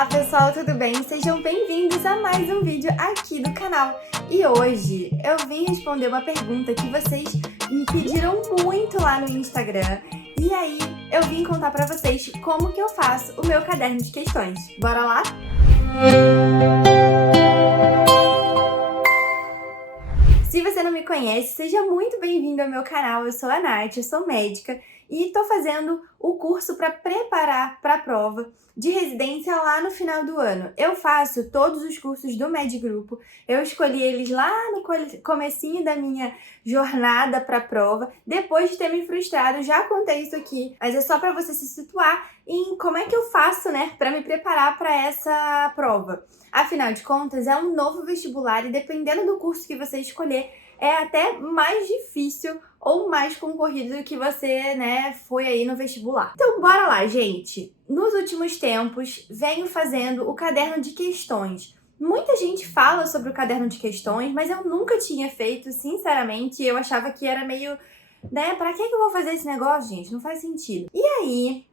Olá pessoal, tudo bem? Sejam bem-vindos a mais um vídeo aqui do canal. E hoje eu vim responder uma pergunta que vocês me pediram muito lá no Instagram. E aí eu vim contar pra vocês como que eu faço o meu caderno de questões. Bora lá? Se você não me conhece, seja muito bem-vindo ao meu canal. Eu sou a Nath, eu sou médica e estou fazendo o curso para preparar para a prova de residência lá no final do ano. Eu faço todos os cursos do MedGrupo, eu escolhi eles lá no comecinho da minha jornada para a prova, depois de ter me frustrado, já contei isso aqui, mas é só para você se situar em como é que eu faço, né, para me preparar para essa prova. Afinal de contas, é um novo vestibular e dependendo do curso que você escolher, é até mais difícil ou mais concorrido do que você, né, foi aí no vestibular. Então, bora lá, gente! Nos últimos tempos, venho fazendo o caderno de questões. Muita gente fala sobre o caderno de questões, mas eu nunca tinha feito, sinceramente. Eu achava que era meio, né, pra que eu vou fazer esse negócio, gente? Não faz sentido. E aí,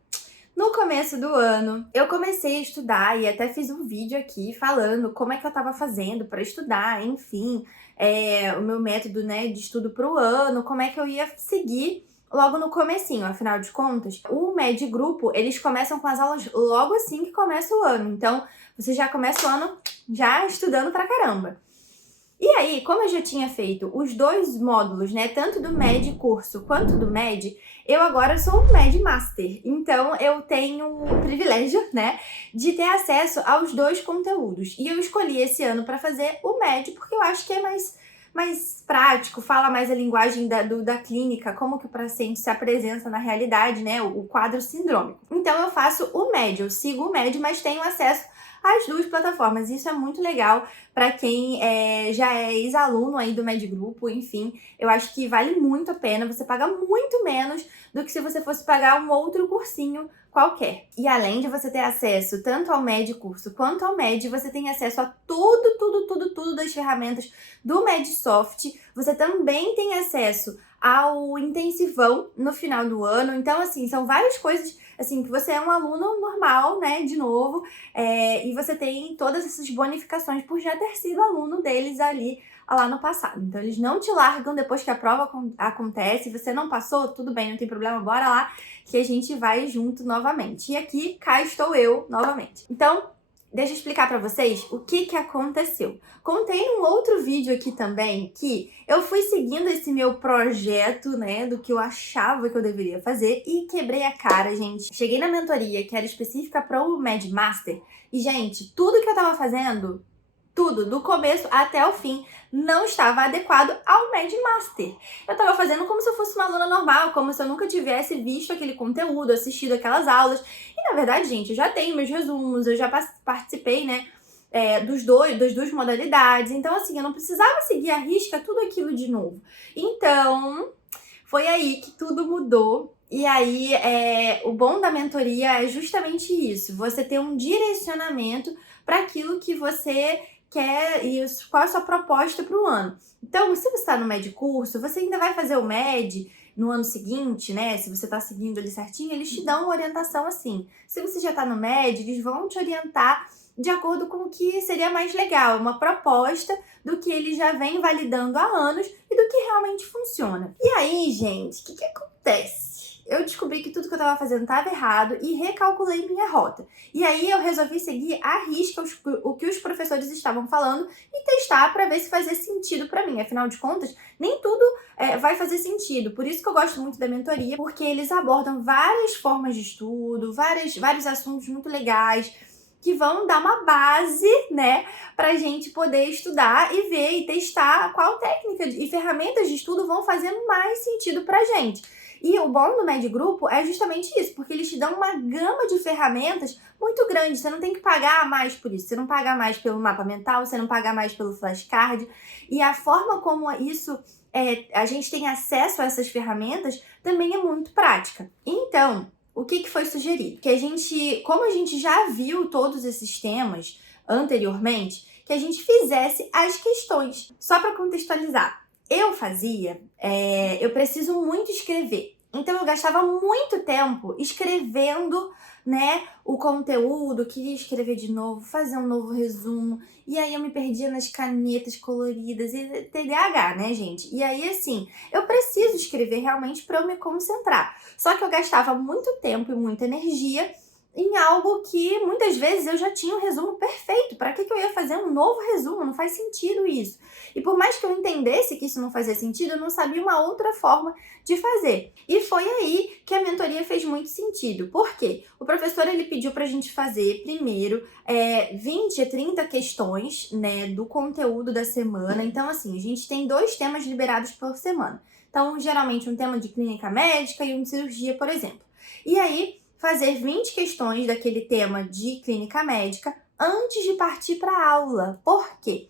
no começo do ano, eu comecei a estudar e até fiz um vídeo aqui falando como é que eu tava fazendo para estudar, enfim, o meu método, né, de estudo pro ano, como é que eu ia seguir logo no comecinho. Afinal de contas, o MedGrupo, eles começam com as aulas logo assim que começa o ano. Então, você já começa o ano já estudando pra caramba. E aí, como eu já tinha feito os dois módulos, né, tanto do Med Curso quanto do Med, eu agora sou Med Master. Então, eu tenho o privilégio, né, de ter acesso aos dois conteúdos. E eu escolhi esse ano para fazer o Med, porque eu acho que é mais prático, fala mais a linguagem da clínica, como que o paciente se apresenta na realidade, né, o quadro sindrômico. Então, eu faço o Med, eu sigo o Med, mas tenho acesso às duas plataformas. Isso é muito legal para quem já é ex-aluno aí do MedGrupo, enfim, eu acho que vale muito a pena, você paga muito menos do que se você fosse pagar um outro cursinho qualquer. E além de você ter acesso tanto ao Med Curso quanto ao Med, você tem acesso a tudo das ferramentas do MedSoft, você também tem acesso ao intensivão no final do ano. Então, assim, são várias coisas, assim, que você é um aluno normal, né, de novo, e você tem todas essas bonificações por já ter sido aluno deles ali lá no passado. Então, eles não te largam depois que a prova acontece. Você não passou? Tudo bem, não tem problema, bora lá que a gente vai junto novamente. E aqui, cá estou eu novamente. Então, deixa eu explicar pra vocês o que aconteceu. Contei num outro vídeo aqui também que eu fui seguindo esse meu projeto, né, do que eu achava que eu deveria fazer e quebrei a cara, gente. Cheguei na mentoria, que era específica para o Med Master, e, gente, tudo que eu tava fazendo, tudo, do começo até o fim, não estava adequado ao Med Master. Eu estava fazendo como se eu fosse uma aluna normal, como se eu nunca tivesse visto aquele conteúdo, assistido aquelas aulas. E, na verdade, gente, eu já tenho meus resumos, eu já participei, né, das duas modalidades. Então, assim, eu não precisava seguir à risca tudo aquilo de novo. Então, foi aí que tudo mudou. E aí, o bom da mentoria é justamente isso, você ter um direcionamento para aquilo que você quer e qual é a sua proposta para o ano. Então, se você está no Med Curso, você ainda vai fazer o Med no ano seguinte, né? Se você está seguindo ali certinho, eles te dão uma orientação assim. Se você já está no Med, eles vão te orientar de acordo com o que seria mais legal, uma proposta do que eles já vêm validando há anos e do que realmente funciona. E aí, gente, o que acontece? Eu descobri que tudo que eu estava fazendo estava errado e recalculei minha rota. E aí eu resolvi seguir à risca o que os professores estavam falando e testar para ver se fazia sentido para mim. Afinal de contas, nem tudo vai fazer sentido. Por isso que eu gosto muito da mentoria, porque eles abordam várias formas de estudo, vários assuntos muito legais, que vão dar uma base, né, pra gente poder estudar e ver e testar qual técnica e ferramentas de estudo vão fazer mais sentido pra gente. E o bom do MedGrupo é justamente isso, porque eles te dão uma gama de ferramentas muito grande. Você não tem que pagar mais por isso, você não paga mais pelo mapa mental, você não paga mais pelo flashcard. E a forma como isso a gente tem acesso a essas ferramentas também é muito prática. Então, o que foi sugerido? Que como a gente já viu todos esses temas anteriormente, que a gente fizesse as questões. Só para contextualizar, eu preciso muito escrever. Então eu gastava muito tempo escrevendo, né, o conteúdo, queria escrever de novo, fazer um novo resumo, e aí eu me perdia nas canetas coloridas, e TDAH, né, gente? E aí, assim, eu preciso escrever realmente para eu me concentrar. Só que eu gastava muito tempo e muita energia em algo que muitas vezes eu já tinha um resumo perfeito. Para que eu ia fazer um novo resumo? Não faz sentido isso. E por mais que eu entendesse que isso não fazia sentido, eu não sabia uma outra forma de fazer. E foi aí que a mentoria fez muito sentido. Por quê? O professor ele pediu para a gente fazer primeiro 20 a 30 questões, né, do conteúdo da semana. Então, assim, a gente tem 2 temas liberados por semana. Então, geralmente um tema de clínica médica e um de cirurgia, por exemplo. E aí, fazer 20 questões daquele tema de clínica médica antes de partir para a aula. Por quê?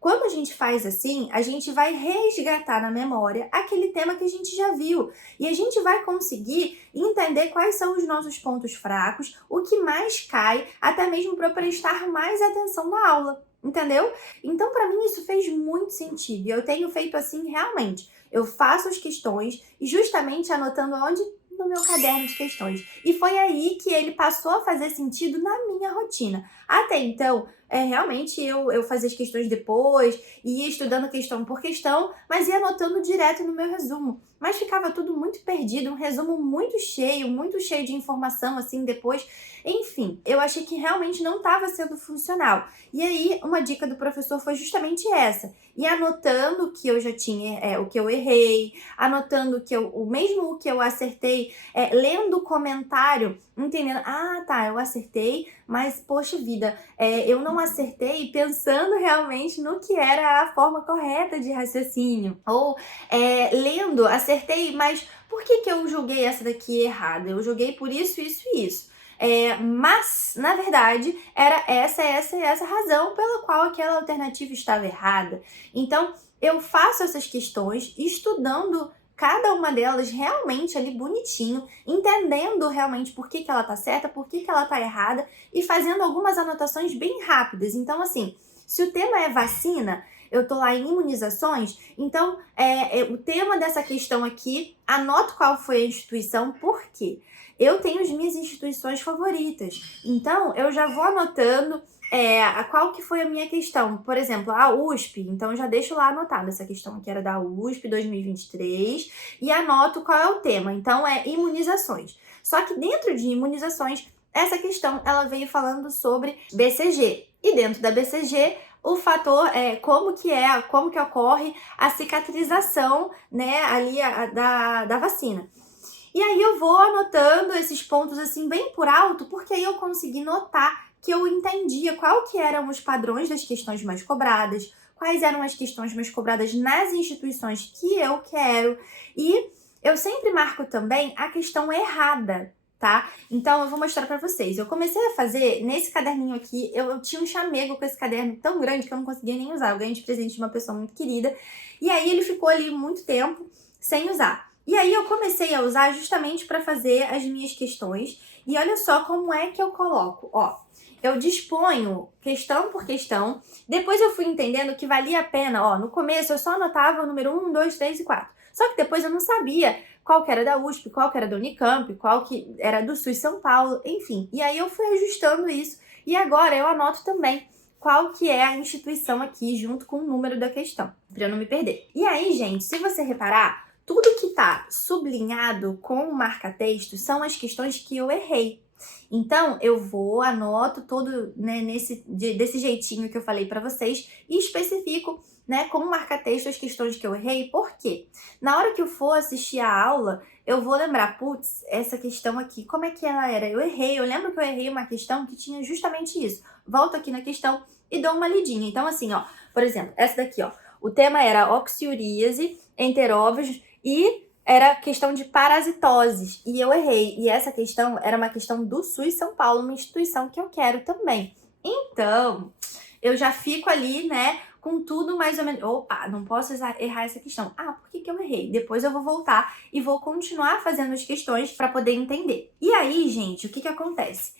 Quando a gente faz assim, a gente vai resgatar na memória aquele tema que a gente já viu. E a gente vai conseguir entender quais são os nossos pontos fracos, o que mais cai, até mesmo para prestar mais atenção na aula. Entendeu? Então, para mim, isso fez muito sentido. E eu tenho feito assim realmente. Eu faço as questões e justamente anotando onde no meu caderno de questões. E foi aí que ele passou a fazer sentido na minha rotina. Até então, realmente eu fazia as questões depois, ia estudando questão por questão, mas ia anotando direto no meu resumo. Mas ficava tudo muito perdido, um resumo muito cheio de informação, assim, depois. Enfim, eu achei que realmente não estava sendo funcional. E aí, uma dica do professor foi justamente essa. E anotando o que eu já tinha, o que eu errei, anotando mesmo o que eu acertei, lendo o comentário, entendendo, tá, eu acertei, mas, poxa vida, eu não acertei pensando realmente no que era a forma correta de raciocínio. Ou lendo, acertei, mas por que eu julguei essa daqui errada? Eu julguei por isso, isso e isso. Mas, na verdade, era essa razão pela qual aquela alternativa estava errada. Então, eu faço essas questões estudando cada uma delas realmente ali bonitinho, entendendo realmente por que ela tá certa, por que ela tá errada e fazendo algumas anotações bem rápidas. Então, assim, se o tema é vacina, eu tô lá em imunizações, então o tema dessa questão aqui, anoto qual foi a instituição, por quê? Eu tenho as minhas instituições favoritas, então eu já vou anotando qual que foi a minha questão. Por exemplo, a USP, então eu já deixo lá anotado essa questão que era da USP 2023 e anoto qual é o tema. Então é imunizações. Só que dentro de imunizações, essa questão ela veio falando sobre BCG. E dentro da BCG, o fator como que ocorre a cicatrização, né, ali da vacina. E aí eu vou anotando esses pontos assim bem por alto, porque aí eu consegui notar que eu entendia qual que eram os padrões das questões mais cobradas, quais eram as questões mais cobradas nas instituições que eu quero. E eu sempre marco também a questão errada, tá? Então eu vou mostrar pra vocês. Eu comecei a fazer nesse caderninho aqui, eu tinha um chamego com esse caderno tão grande que eu não conseguia nem usar. Eu ganhei de presente de uma pessoa muito querida. E aí ele ficou ali muito tempo sem usar. E aí eu comecei a usar justamente para fazer as minhas questões. E olha só como é que eu coloco, ó. Eu disponho questão por questão. Depois eu fui entendendo que valia a pena, ó. No começo eu só anotava o número 1, 2, 3 e 4. Só que depois eu não sabia qual que era da USP, qual que era da Unicamp, qual que era do SUS São Paulo, enfim. E aí eu fui ajustando isso. E agora eu anoto também qual que é a instituição aqui junto com o número da questão, para eu não me perder. E aí, gente, se você reparar, tudo que está sublinhado com o marca-texto são as questões que eu errei. Então, eu anoto todo, né, desse jeitinho que eu falei para vocês e especifico, né, como marca-texto as questões que eu errei. Por quê? Na hora que eu for assistir a aula, eu vou lembrar, putz, essa questão aqui, como é que ela era? Eu errei, eu lembro que eu errei uma questão que tinha justamente isso. Volto aqui na questão e dou uma lidinha. Então, assim, ó, por exemplo, essa daqui, ó, o tema era oxiuríase, enteróbios, e era questão de parasitoses, e eu errei. E essa questão era uma questão do SUS São Paulo, uma instituição que eu quero também. Então, eu já fico ali, né, com tudo mais ou menos. Opa, não posso errar essa questão. Por que eu errei? Depois eu vou voltar e vou continuar fazendo as questões para poder entender. E aí, gente, o que acontece?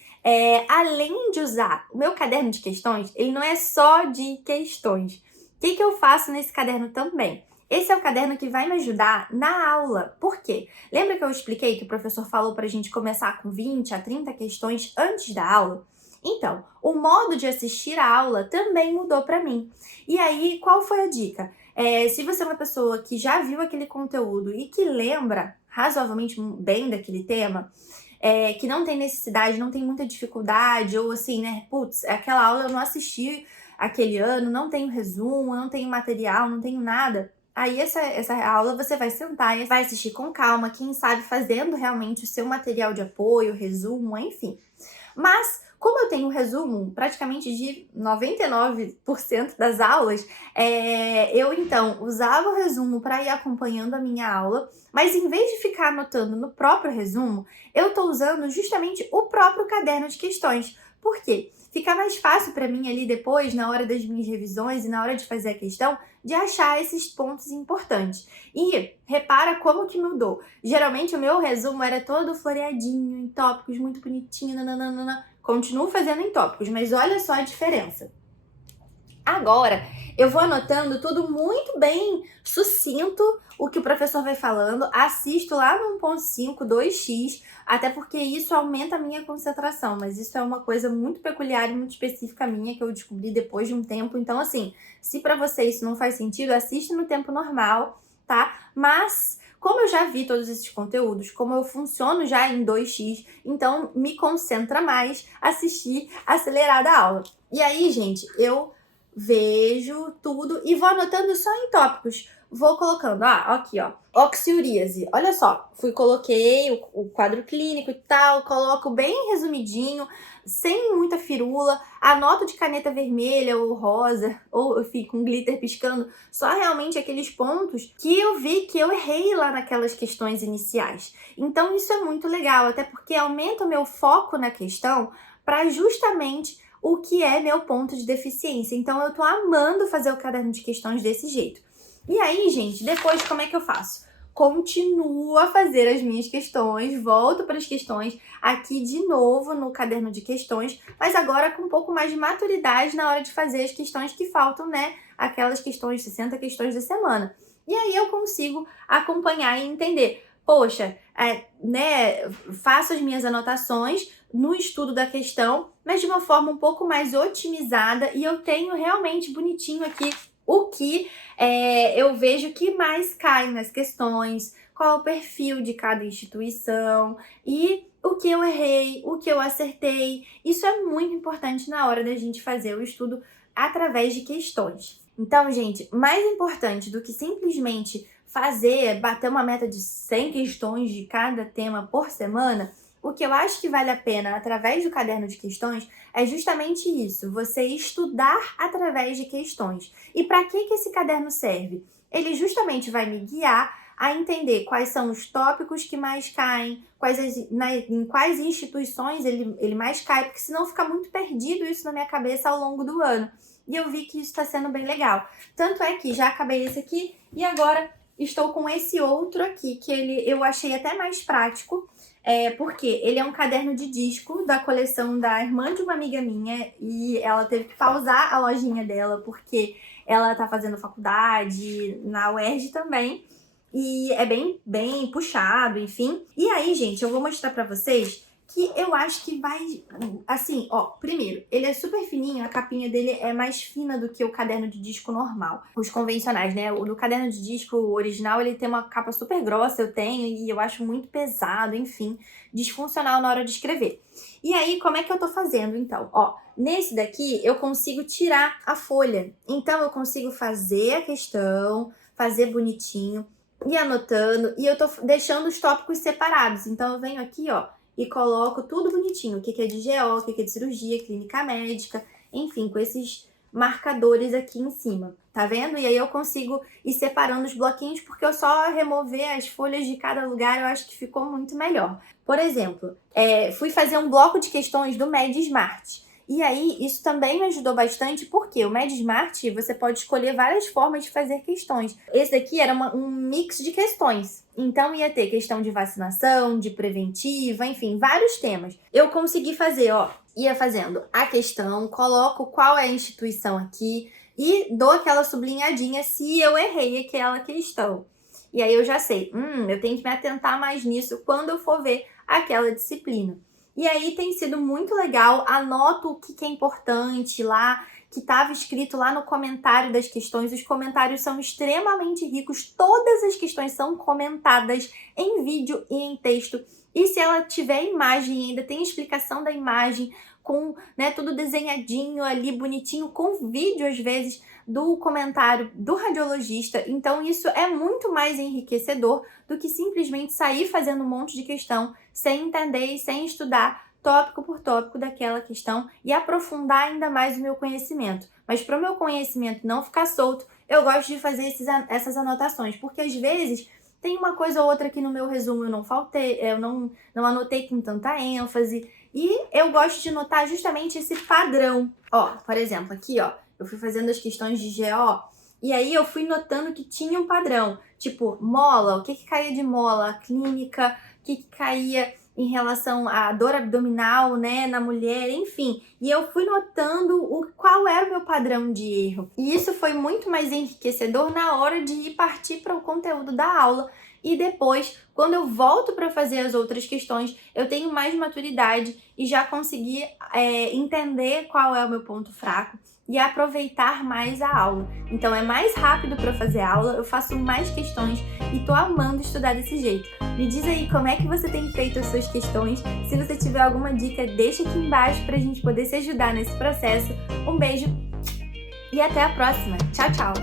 Além de usar o meu caderno de questões, ele não é só de questões. O que eu faço nesse caderno também? Esse é o caderno que vai me ajudar na aula. Por quê? Lembra que eu expliquei que o professor falou para a gente começar com 20 a 30 questões antes da aula? Então, o modo de assistir a aula também mudou para mim. E aí, qual foi a dica? Se você é uma pessoa que já viu aquele conteúdo e que lembra razoavelmente bem daquele tema, que não tem necessidade, não tem muita dificuldade, ou assim, né, putz, aquela aula eu não assisti aquele ano, não tenho resumo, não tenho material, não tenho nada. Aí essa aula você vai sentar e vai assistir com calma, quem sabe fazendo realmente o seu material de apoio, resumo, enfim. Mas, como eu tenho um resumo praticamente de 99% das aulas, eu então usava o resumo para ir acompanhando a minha aula, mas em vez de ficar anotando no próprio resumo, eu estou usando justamente o próprio caderno de questões. Por quê? Fica mais fácil para mim ali depois, na hora das minhas revisões e na hora de fazer a questão, de achar esses pontos importantes. E repara como que mudou. Geralmente o meu resumo era todo floreadinho, em tópicos, muito bonitinho, nananana. Continuo fazendo em tópicos, mas olha só a diferença. Agora, eu vou anotando tudo muito bem sucinto, o que o professor vai falando, assisto lá no 1.5, 2x, até porque isso aumenta a minha concentração, mas isso é uma coisa muito peculiar e muito específica minha, que eu descobri depois de um tempo. Então, assim, se pra você isso não faz sentido, assiste no tempo normal, tá? Mas, como eu já vi todos esses conteúdos, como eu funciono já em 2x, então me concentra mais assistir acelerada a aula. E aí, gente, eu vejo tudo e vou anotando só em tópicos. Vou colocando, aqui, ó, oxiuríase. Olha só, coloquei o quadro clínico e tal, coloco bem resumidinho, sem muita firula, anoto de caneta vermelha ou rosa, ou enfim, com glitter piscando, só realmente aqueles pontos que eu vi que eu errei lá naquelas questões iniciais. Então isso é muito legal, até porque aumenta o meu foco na questão para justamente o que é meu ponto de deficiência. Então, eu tô amando fazer o caderno de questões desse jeito. E aí, gente, depois como é que eu faço? Continuo a fazer as minhas questões, volto para as questões aqui de novo no caderno de questões, mas agora com um pouco mais de maturidade na hora de fazer as questões que faltam, né? Aquelas questões, 60 questões da semana. E aí eu consigo acompanhar e entender. Poxa, né, faço as minhas anotações no estudo da questão, mas de uma forma um pouco mais otimizada, e eu tenho realmente bonitinho aqui o que eu vejo que mais cai nas questões, qual é o perfil de cada instituição e o que eu errei, o que eu acertei. Isso é muito importante na hora da gente fazer o estudo através de questões. Então, gente, mais importante do que simplesmente bater uma meta de 100 questões de cada tema por semana, o que eu acho que vale a pena através do caderno de questões é justamente isso, você estudar através de questões. E para que esse caderno serve? Ele justamente vai me guiar a entender quais são os tópicos que mais caem, em quais instituições ele mais cai, porque senão fica muito perdido isso na minha cabeça ao longo do ano. E eu vi que isso está sendo bem legal. Tanto é que já acabei esse aqui e agora estou com esse outro aqui, que eu achei até mais prático, porque ele é um caderno de disco da coleção da irmã de uma amiga minha e ela teve que pausar a lojinha dela porque ela tá fazendo faculdade na UERJ também e é bem puxado, enfim. E aí, gente, eu vou mostrar pra vocês que eu acho que vai, assim, ó, primeiro, ele é super fininho, a capinha dele é mais fina do que o caderno de disco normal, os convencionais, né? O do caderno de disco original, ele tem uma capa super grossa, eu tenho, e eu acho muito pesado, enfim, disfuncional na hora de escrever. E aí, como é que eu tô fazendo, então? Ó, nesse daqui, eu consigo tirar a folha, então eu consigo fazer a questão, fazer bonitinho, e anotando, e eu tô deixando os tópicos separados, então eu venho aqui, ó, e coloco tudo bonitinho, o que é de GO, o que é de cirurgia, clínica médica, enfim, com esses marcadores aqui em cima, tá vendo? E aí eu consigo ir separando os bloquinhos, porque eu só remover as folhas de cada lugar, eu acho que ficou muito melhor. Por exemplo, fui fazer um bloco de questões do Med Smart. E aí, isso também me ajudou bastante, porque o Med Smart, você pode escolher várias formas de fazer questões. Esse daqui era um mix de questões. Então, ia ter questão de vacinação, de preventiva, enfim, vários temas. Eu consegui fazer, ó, ia fazendo a questão, coloco qual é a instituição aqui, e dou aquela sublinhadinha se eu errei aquela questão. E aí eu já sei, eu tenho que me atentar mais nisso quando eu for ver aquela disciplina. E aí tem sido muito legal, anoto o que é importante lá, que estava escrito lá no comentário das questões. Os comentários são extremamente ricos, todas as questões são comentadas em vídeo e em texto. E se ela tiver imagem ainda, tem explicação da imagem, com, né, tudo desenhadinho ali, bonitinho, com vídeo às vezes do comentário do radiologista. Então isso é muito mais enriquecedor do que simplesmente sair fazendo um monte de questão sem entender e sem estudar tópico por tópico daquela questão e aprofundar ainda mais o meu conhecimento. Mas para o meu conhecimento não ficar solto, eu gosto de fazer essas anotações, porque às vezes tem uma coisa ou outra que no meu resumo eu não faltei, eu não anotei com tanta ênfase, e eu gosto de notar justamente esse padrão. Ó, por exemplo, aqui, ó, eu fui fazendo as questões de GO, e aí eu fui notando que tinha um padrão, tipo, mola, o que caía de mola, clínica, o que caía em relação à dor abdominal, né, na mulher, enfim. E eu fui notando qual era o meu padrão de erro. E isso foi muito mais enriquecedor na hora de ir partir para o conteúdo da aula. E depois, quando eu volto para fazer as outras questões, eu tenho mais maturidade e já consegui entender qual é o meu ponto fraco e aproveitar mais a aula. Então é mais rápido para fazer aula, eu faço mais questões e tô amando estudar desse jeito. Me diz aí como é que você tem feito as suas questões. Se você tiver alguma dica, deixa aqui embaixo pra gente poder se ajudar nesse processo. Um beijo e até a próxima. Tchau, tchau!